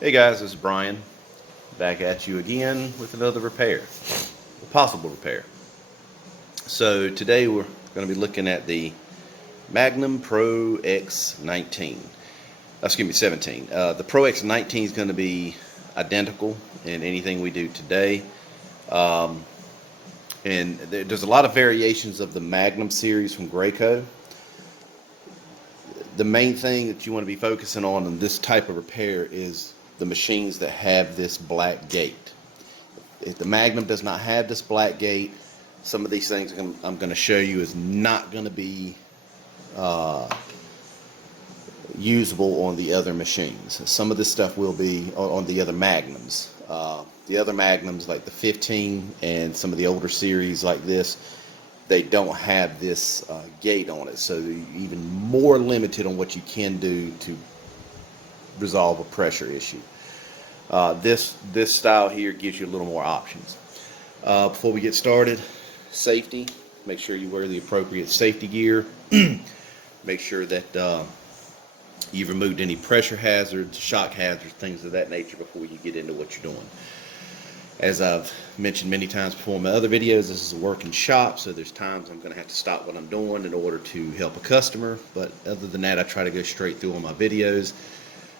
Hey guys, this is Brian, back at you again with another repair, a possible repair. So today we're going to be looking at the Magnum ProX 19. Excuse me, 17. The ProX 19 is going to be identical in anything we do today. And there's a lot of variations of the Magnum series from Graco. The main thing that you want to be focusing on in this type of repair is the machines that have this black gate. If the Magnum does not have this black gate, some of these things I'm going to show you is not going to be usable on the other machines. Some of this stuff will be on the other Magnums. The other Magnums like the 15 and some of the older series like this, they don't have this gate on it, so you're even more limited on what you can do to resolve a pressure issue. This style here gives you a little more options. Before we get started, safety. Make sure you wear the appropriate safety gear. Make sure that you've removed any pressure hazards, shock hazards, things of that nature before you get into what you're doing. As I've mentioned many times before in my other videos, this is a working shop, so there's times I'm going to have to stop what I'm doing in order to help a customer. But other than that, I try to go straight through all my videos,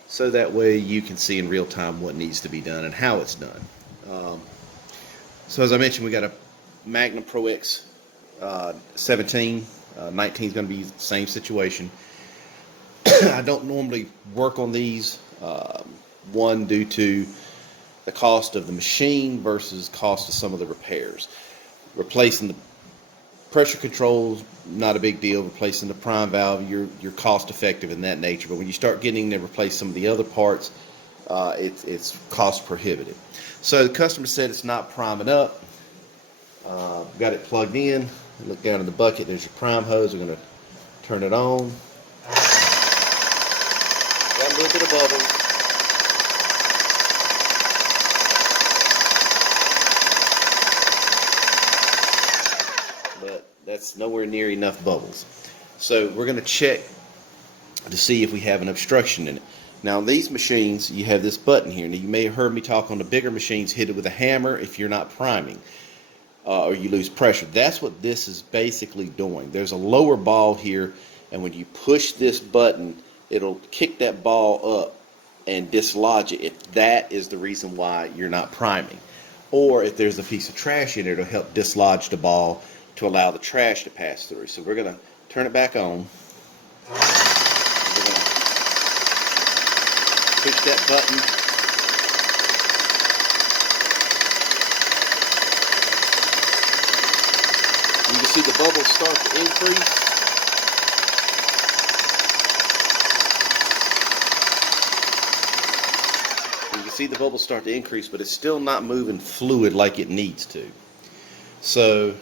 so that way you can see in real time what needs to be done and how it's done. So as I mentioned, we got a Magnum ProX 17. 19 is going to be the same situation. I don't normally work on these, one, due to the cost of the machine versus cost of some of the repairs. Replacing the pressure controls, not a big deal. Replacing the prime valve, you're cost effective in that nature. But when you start getting to replace some of the other parts, it's cost prohibitive. So the customer said it's not priming up. Got it plugged in. Look down in the bucket. There's your prime hose. We're going to turn it on. Got a little bit of bubbles. But that's nowhere near enough bubbles. So we're going to check to see if we have an obstruction in it. Now on these machines, you have this button here. Now you may have heard me talk on the bigger machines, hit it with a hammer if you're not priming, or you lose pressure. That's what this is basically doing. There's a lower ball here, and when you push this button, it'll kick that ball up and dislodge it. If that is the reason why you're not priming. Or if there's a piece of trash in it, it'll help dislodge the ball to allow the trash to pass through. So we're going to turn it back on. We're going to push that button. You can see the bubbles start to increase. You can see the bubbles start to increase, but it's still not moving fluid like it needs to. So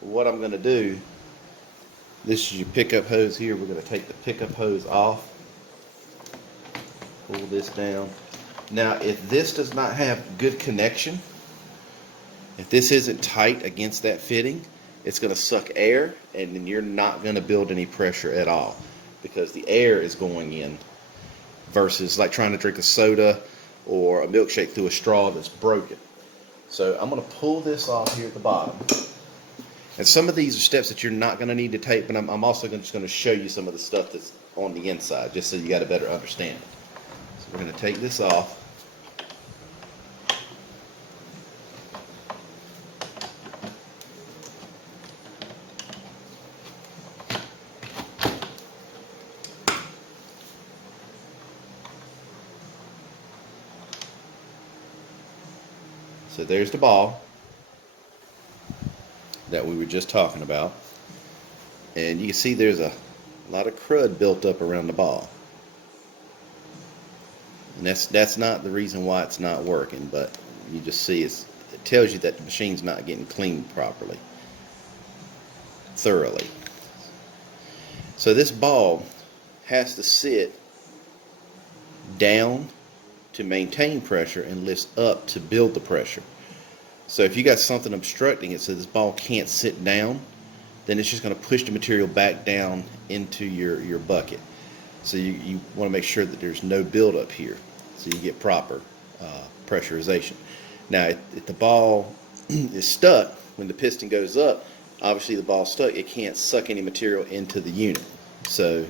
what I'm going to do, this is your pickup hose here. We're going to take the pickup hose off, pull this down. Now if this does not have good connection, if this isn't tight against that fitting, it's going to suck air, and then you're not going to build any pressure at all, because the air is going in, versus like trying to drink a soda or a milkshake through a straw that's broken. So I'm going to pull this off here at the bottom. And some of these are steps that you're not going to need to take, but I'm also just going to show you some of the stuff that's on the inside, just so you got a better understanding. So we're going to take this off. So there's the ball that we were just talking about, and you can see there's a lot of crud built up around the ball, and that's not the reason why it's not working, but you just see it tells you that the machine's not getting cleaned properly, thoroughly. So this ball has to sit down to maintain pressure and lifts up to build the pressure. So if you got something obstructing it so this ball can't sit down, then it's just going to push the material back down into your bucket. So you want to make sure that there's no buildup here. so you get proper pressurization. Now, if the ball is stuck, when the piston goes up, obviously the ball's stuck, it can't suck any material into the unit. So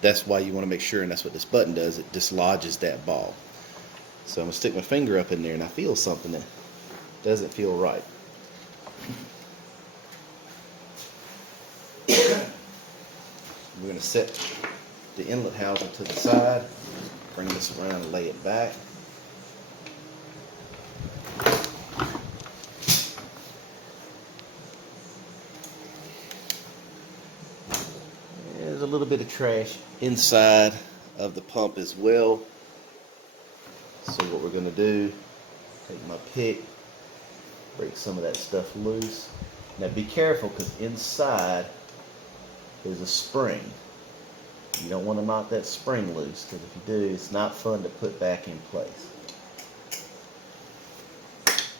that's why you want to make sure, and that's what this button does, it dislodges that ball. So I'm going to stick my finger up in there, and I feel something that doesn't feel right. We're going to set the inlet housing to the side, bring this around and lay it back. There's a little bit of trash inside of the pump as well. So what we're going to do, take my pick, break some of that stuff loose. Now be careful, because inside is a spring. You don't want to knock that spring loose, because if you do, it's not fun to put back in place. Let's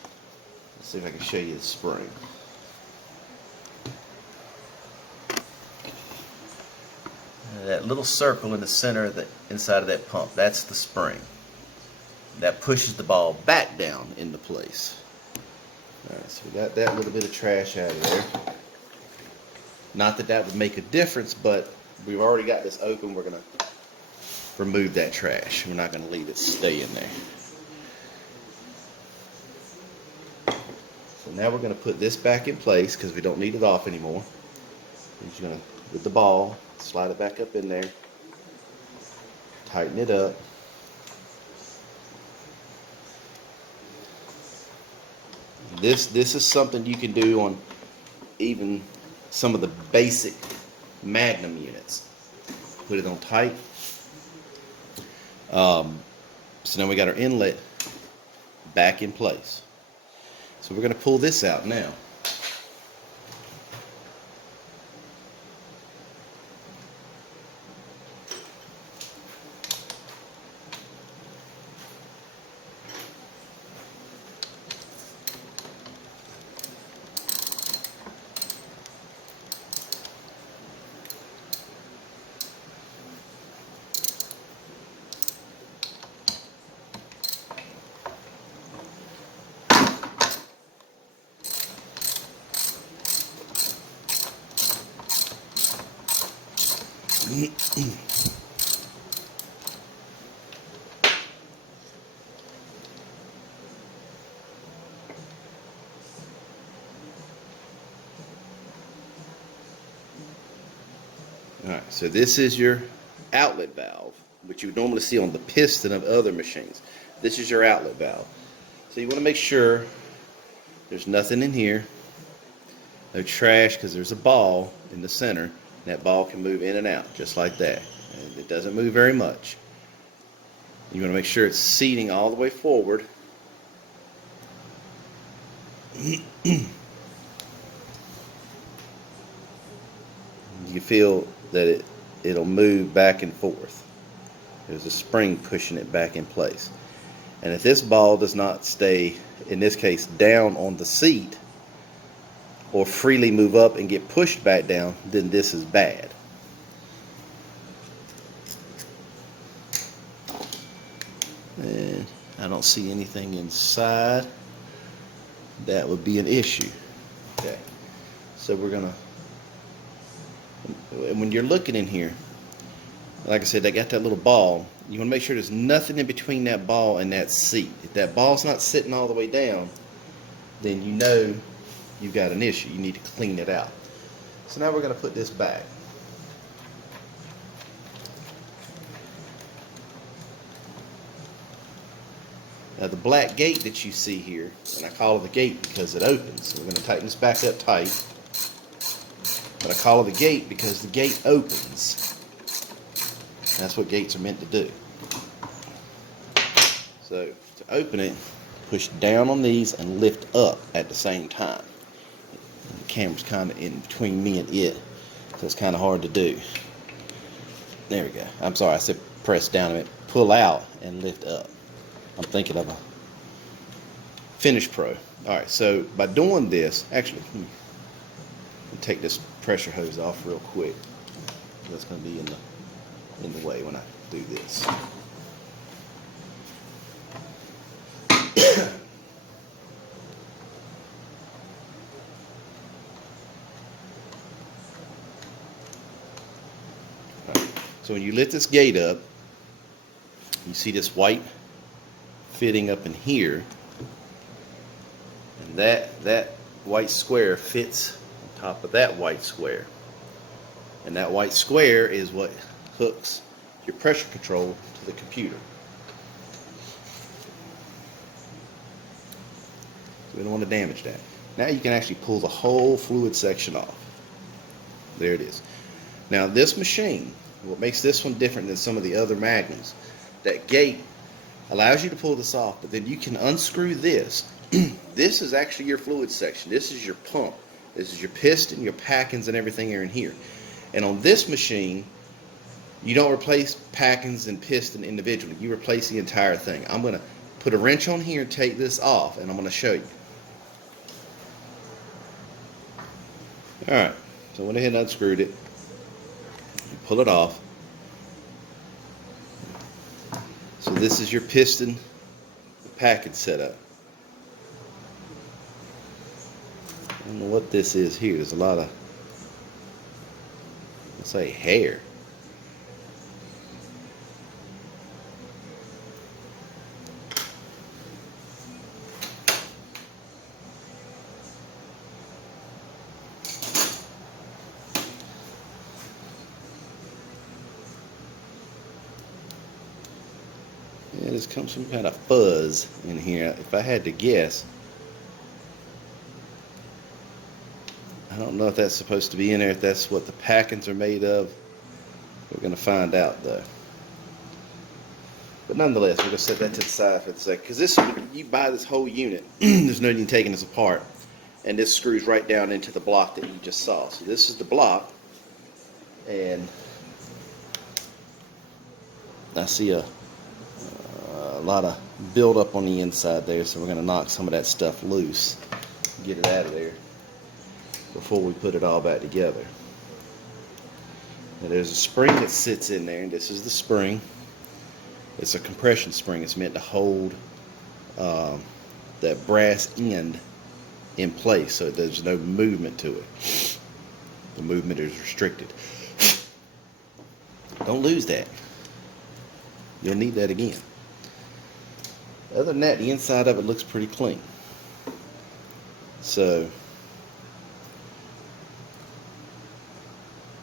see if I can show you the spring. That little circle in the center of the inside of that pump, that's the spring. That pushes the ball back down into place. Alright, so we got that little bit of trash out of there. Not that that would make a difference, but we've already got this open. We're going to remove that trash. We're not going to leave it stay in there. So now we're going to put this back in place, because we don't need it off anymore. We're just going to, with the ball, slide it back up in there, tighten it up. This is something you can do on even some of the basic Magnum units. Put it on tight. So now we got our inlet back in place. So we're going to pull this out now. Alright, so this is your outlet valve, which you would normally see on the piston of other machines. This is your outlet valve. So you want to make sure there's nothing in here, no trash, because there's a ball in the center, and that ball can move in and out just like that. And it doesn't move very much. You want to make sure it's seating all the way forward. You can feel that it'll move back and forth. There's a spring pushing it back in place. And if this ball does not stay, in this case, down on the seat, or freely move up and get pushed back down, then this is bad. And I don't see anything inside. That would be an issue. Okay, so we're gonna, when you're looking in here, like I said, they got that little ball. You want to make sure there's nothing in between that ball and that seat. If that ball's not sitting all the way down, then you know you've got an issue. You need to clean it out. So now we're going to put this back. Now the black gate that you see here, and I call it the gate because it opens. So we're going to tighten this back up tight. But I call it the gate because the gate opens. That's what gates are meant to do. So to open it, push down on these and lift up at the same time. And the camera's kind of in between me and it, so it's kind of hard to do. There we go. I'm sorry, I said press down on it. Pull out and lift up. I'm thinking of a Finish Pro. Alright, so by doing this, actually, let me take this pressure hose off real quick. That's going to be in the way when I do this. So when you lift this gate up, you see this white fitting up in here, and that white square fits on top of that white square, and that white square is what hooks your pressure control to the computer. So we don't want to damage that. Now you can actually pull the whole fluid section off. There it is. Now this machine, what makes this one different than some of the other Magnums, that gate allows you to pull this off, but then you can unscrew this. This is actually your fluid section. This is your pump. This is your piston, your packings, and everything are in here. And on this machine, you don't replace packings and piston individually. You replace the entire thing. I'm going to put a wrench on here and take this off, and I'm going to show you. Alright, so I went ahead and unscrewed it. Pull it off. So this is your piston package setup. I don't know what this is here. There's a lot of, let's say, hair. Yeah, there's some kind of fuzz in here. If I had to guess, I don't know if that's supposed to be in there, if that's what the packings are made of. We're going to find out though. But nonetheless, we're going to set that to the side for a second, because this, you buy this whole unit, there's no need in taking this apart, and this screws right down into the block that you just saw. So this is the block, and I see a lot of buildup on the inside there, so we're going to knock some of that stuff loose, get it out of there before we put it all back together. Now there's a spring that sits in there, and this is the spring. It's a compression spring. It's meant to hold that brass end in place so there's no movement to it. The movement is restricted. Don't lose that. You'll need that again. Other than that, the inside of it looks pretty clean. So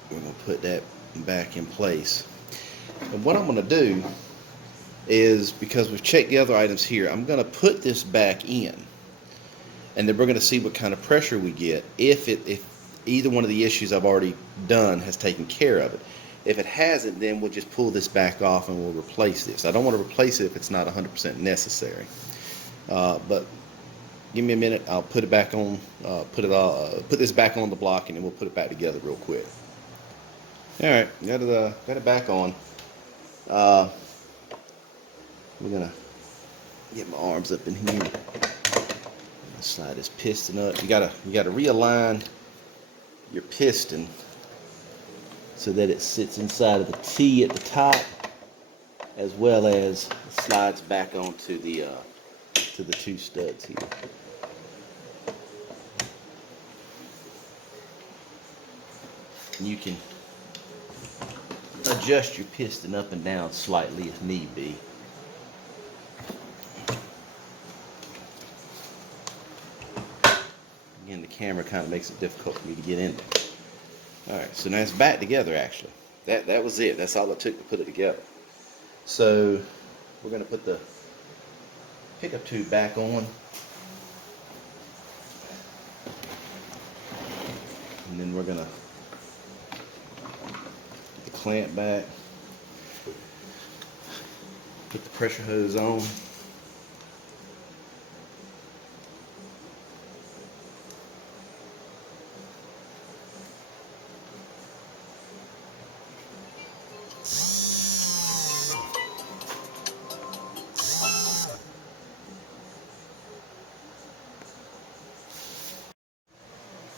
we're going to put that back in place. And what I'm going to do is, because we've checked the other items here, I'm going to put this back in, and then we're going to see what kind of pressure we get if either one of the issues I've already done has taken care of it. If it hasn't, then we'll just pull this back off and we'll replace this. I don't want to replace it if it's not 100% necessary. But give me a minute. I'll put it back on. Put this back on the block, and then we'll put it back together real quick. All right, got it back on. We're gonna get my arms up in here. Slide this piston up. You gotta realign your piston so that it sits inside of the T at the top, as well as slides back onto the to the two studs here. And you can adjust your piston up and down slightly if need be. Again, the camera kind of makes it difficult for me to get in there. Alright, so now it's back together actually. That was it. That's all it took to put it together. So we're going to put the pickup tube back on. And then we're going to get the clamp back. Put the pressure hose on.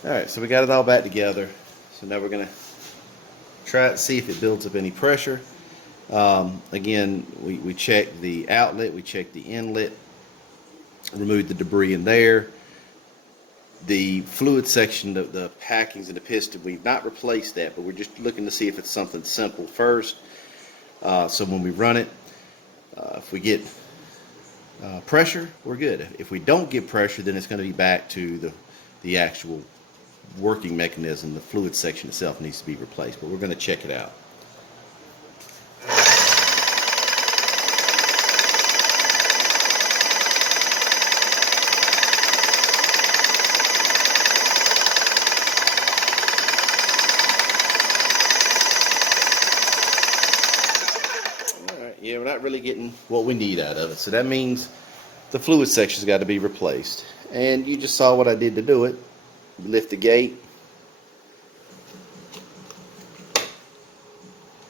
Alright, so we got it all back together. So now we're going to try it to see if it builds up any pressure. Again, we checked the outlet, we checked the inlet, removed the debris in there. The fluid section, the packings and the piston, we've not replaced that, but we're just looking to see if it's something simple first. So when we run it, if we get pressure, we're good. If we don't get pressure, then it's going to be back to the actual working mechanism. The fluid section itself needs to be replaced, but we're going to check it out. Yeah, we're not really getting what we need out of it. So that means the fluid section's got to be replaced. And you just saw what I did to do it. Lift the gate.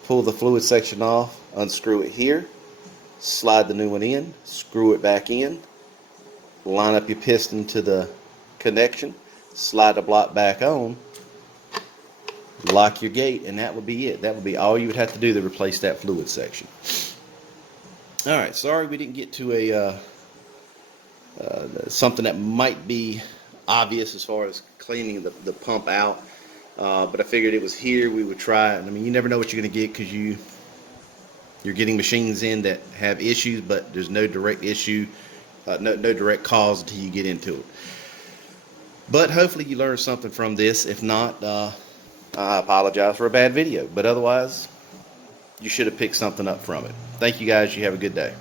Pull the fluid section off. Unscrew it here. Slide the new one in. Screw it back in. Line up your piston to the connection. Slide the block back on. Lock your gate, and that would be it. That would be all you would have to do to replace that fluid section. Alright, sorry we didn't get to a something that might be obvious as far as cleaning the pump out, but I figured it was here, we would try it. I mean, you never know what you're going to get, because you're getting machines in that have issues, but there's no direct issue, no direct cause until you get into it. But hopefully you learned something from this. If not, I apologize for a bad video, but otherwise you should have picked something up from it. Thank you guys. You have a good day.